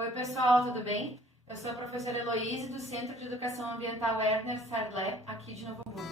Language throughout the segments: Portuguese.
Oi pessoal, tudo bem? Eu sou a professora Heloíse do Centro de Educação Ambiental Werner Sardelé, aqui de Novo Hamburgo.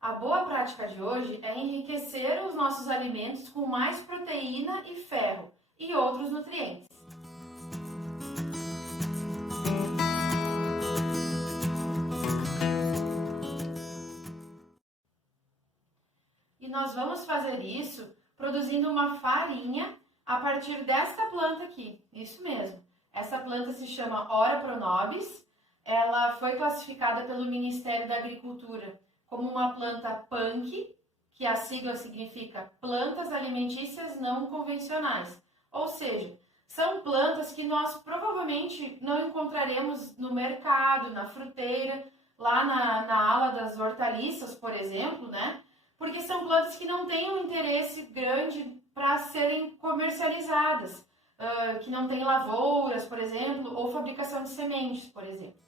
A boa prática de hoje é enriquecer os nossos alimentos com mais proteína e ferro e outros nutrientes. E nós vamos fazer isso produzindo uma farinha a partir desta planta aqui. Isso mesmo. Essa planta se chama Ora pronobis. Ela foi classificada pelo Ministério da Agricultura como uma planta PANC, que a sigla significa Plantas Alimentícias Não Convencionais. Ou seja, são plantas que nós provavelmente não encontraremos no mercado, na fruteira, lá na ala das hortaliças, por exemplo, né? Porque são plantas que não têm um interesse grande para serem comercializadas, que não têm lavouras, por exemplo, ou fabricação de sementes, por exemplo.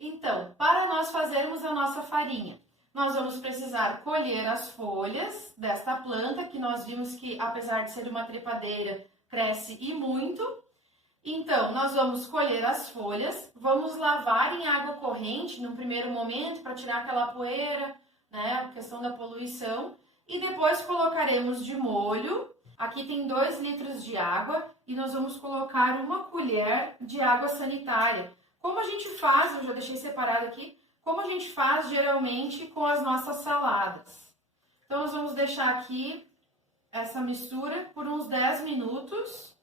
Então, para nós fazermos a nossa farinha, nós vamos precisar colher as folhas desta planta, que nós vimos que, apesar de ser uma trepadeira, cresce e muito. Então, nós vamos colher as folhas, vamos lavar em água corrente no primeiro momento, para tirar aquela poeira, né, a questão da poluição, e depois colocaremos de molho. Aqui tem 2 litros de água e nós vamos colocar 1 colher de água sanitária. Como a gente faz, eu já deixei separado aqui, como a gente faz geralmente com as nossas saladas. Então, nós vamos deixar aqui essa mistura por uns 10 minutos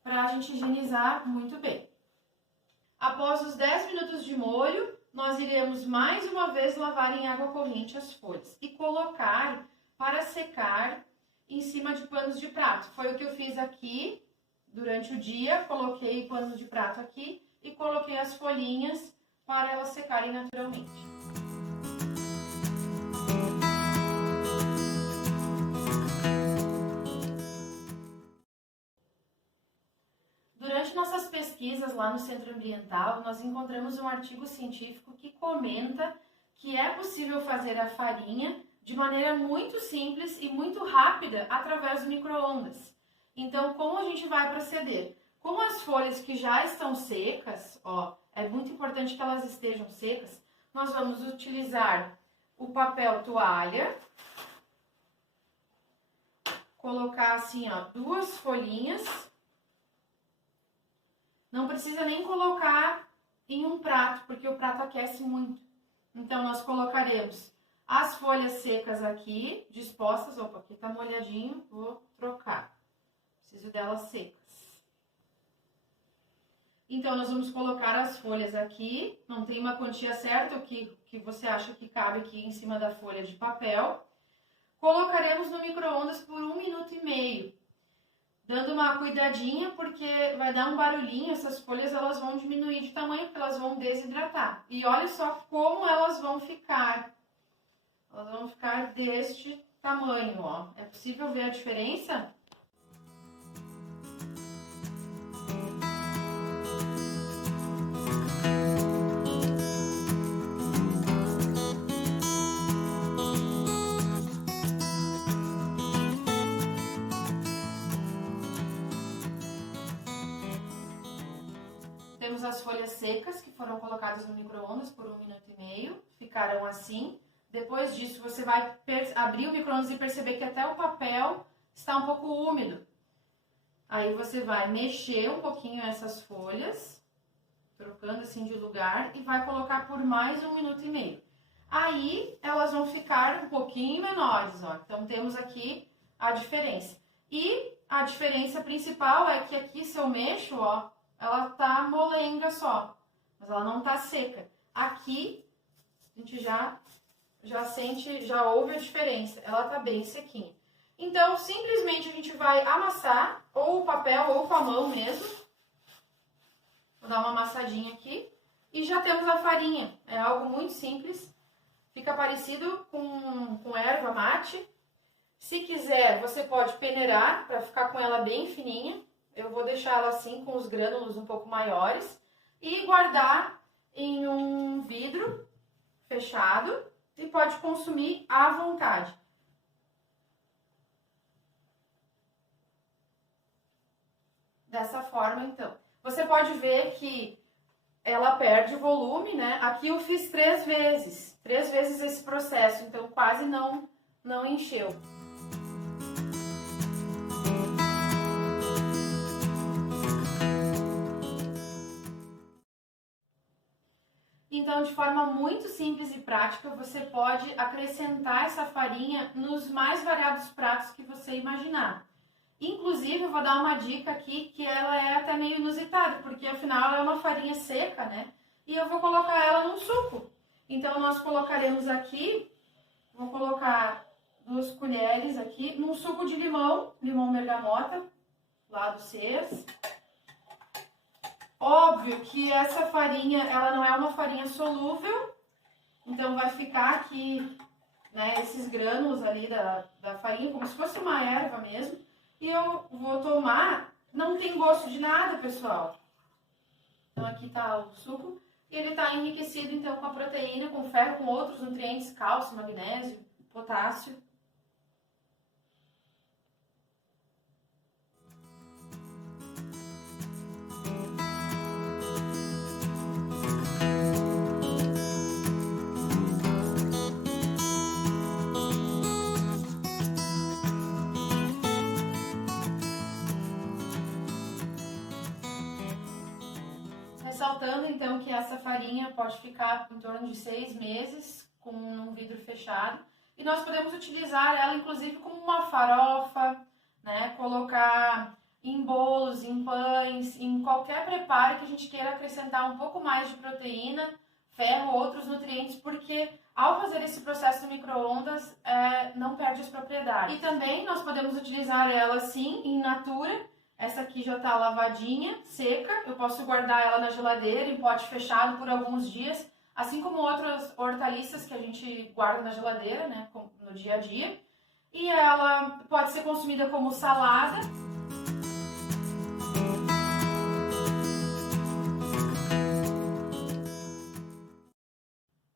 para a gente higienizar muito bem. Após os 10 minutos de molho, nós iremos mais uma vez lavar em água corrente as folhas e colocar para secar em cima de panos de prato. Foi o que eu fiz aqui. Durante o dia, coloquei pano de prato aqui e coloquei as folhinhas para elas secarem naturalmente. Durante nossas pesquisas lá no Centro Ambiental, nós encontramos um artigo científico que comenta que é possível fazer a farinha de maneira muito simples e muito rápida através do micro-ondas. Então, como a gente vai proceder? Com as folhas que já estão secas, ó, é muito importante que elas estejam secas, nós vamos utilizar o papel toalha, colocar assim, ó, 2 folhinhas. Não precisa nem colocar em um prato, porque o prato aquece muito. Então, nós colocaremos as folhas secas aqui, dispostas. Opa, aqui tá molhadinho, vou trocar. Preciso delas secas. Então, nós vamos colocar as folhas aqui. Não tem uma quantia certa, o que você acha que cabe aqui em cima da folha de papel. Colocaremos no micro-ondas por 1 minuto e meio. Dando uma cuidadinha, porque vai dar um barulhinho, essas folhas elas vão diminuir de tamanho, porque elas vão desidratar. E olha só como elas vão ficar. Elas vão ficar deste tamanho, ó. É possível ver a diferença? Temos as folhas secas que foram colocadas no micro-ondas por 1 minuto e meio, ficaram assim. Depois disso, você vai abrir o micro-ondas e perceber que até o papel está um pouco úmido. Aí você vai mexer um pouquinho essas folhas, trocando assim de lugar, e vai colocar por mais 1 minuto e meio. Aí elas vão ficar um pouquinho menores, ó. Então temos aqui a diferença. E a diferença principal é que aqui, se eu mexo, ó, ela tá molenga só, mas ela não tá seca. aqui a gente já sente, já ouve a diferença. Ela tá bem sequinha. Então, simplesmente a gente vai amassar, ou o papel, ou com a mão mesmo. Vou dar uma amassadinha aqui. E já temos a farinha. É algo muito simples. Fica parecido com erva mate. Se quiser, você pode peneirar para ficar com ela bem fininha. Eu vou deixar ela assim, com os grânulos um pouco maiores. E guardar em um vidro fechado. E pode consumir à vontade. Dessa forma, então. Você pode ver que ela perde volume, né? Aqui eu fiz 3 vezes esse processo, então quase não encheu. Então, de forma muito simples e prática, você pode acrescentar essa farinha nos mais variados pratos que você imaginar. Inclusive, eu vou dar uma dica aqui que ela é até meio inusitada, porque afinal ela é uma farinha seca, né? E eu vou colocar ela num suco. Então, nós colocaremos aqui, vou colocar 2 colheres aqui, num suco de limão bergamota, lá do Ceas. Óbvio que essa farinha, ela não é uma farinha solúvel, então vai ficar aqui, né, esses grânulos ali da farinha, como se fosse uma erva mesmo. E eu vou tomar, não tem gosto de nada, pessoal. Então aqui tá o suco. E ele tá enriquecido então com a proteína, com ferro, com outros nutrientes, cálcio, magnésio, potássio. Ressaltando então que essa farinha pode ficar em torno de 6 meses com um vidro fechado. E nós podemos utilizar ela inclusive como uma farofa, né? Colocar em bolos, em pães, em qualquer preparo que a gente queira acrescentar um pouco mais de proteína, ferro, outros nutrientes, porque ao fazer esse processo no micro-ondas não perde as propriedades. E também nós podemos utilizar ela sim em natura. Essa aqui já tá lavadinha, seca. Eu posso guardar ela na geladeira, em pote fechado por alguns dias. Assim como outras hortaliças que a gente guarda na geladeira, né, no dia a dia. E ela pode ser consumida como salada.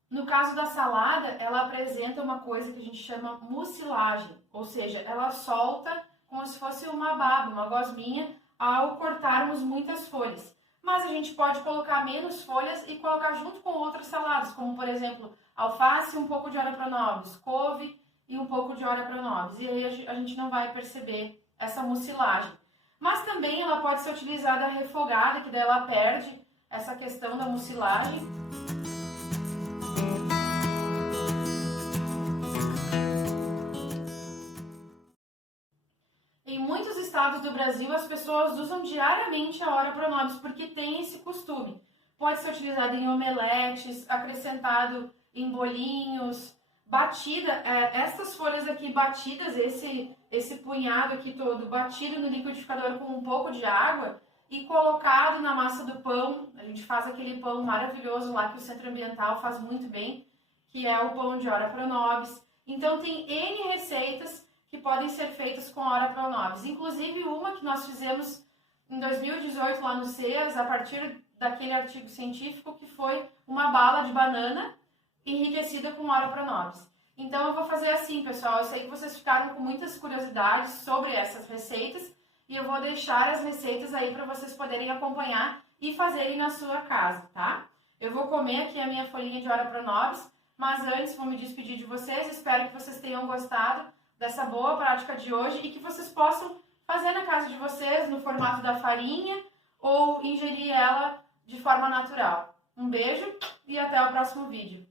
No caso da salada, ela apresenta uma coisa que a gente chama mucilagem. Ou seja, ela solta como se fosse uma baba, uma gosminha, ao cortarmos muitas folhas. Mas a gente pode colocar menos folhas e colocar junto com outras saladas, como por exemplo, alface e um pouco de ora pronobis, couve e um pouco de ora pronobis. E aí a gente não vai perceber essa mucilagem. Mas também ela pode ser utilizada refogada, que daí ela perde essa questão da mucilagem. Em muitos estados do Brasil, as pessoas usam diariamente a ora pronobis, porque tem esse costume. Pode ser utilizado em omeletes, acrescentado em bolinhos, batida. Essas folhas aqui batidas, esse punhado aqui todo batido no liquidificador com um pouco de água e colocado na massa do pão. A gente faz aquele pão maravilhoso lá que o Centro Ambiental faz muito bem, que é o pão de ora pronobis. Então tem N receitas que podem ser feitas com ora pronobis. Inclusive uma que nós fizemos em 2018 lá no Ceas, a partir daquele artigo científico, que foi uma bala de banana enriquecida com ora pronobis. Então eu vou fazer assim, pessoal. Eu sei que vocês ficaram com muitas curiosidades sobre essas receitas e eu vou deixar as receitas aí para vocês poderem acompanhar e fazerem na sua casa, tá? Eu vou comer aqui a minha folhinha de ora pronobis, mas antes vou me despedir de vocês. Espero que vocês tenham gostado dessa boa prática de hoje e que vocês possam fazer na casa de vocês no formato da farinha ou ingerir ela de forma natural. Um beijo e até o próximo vídeo.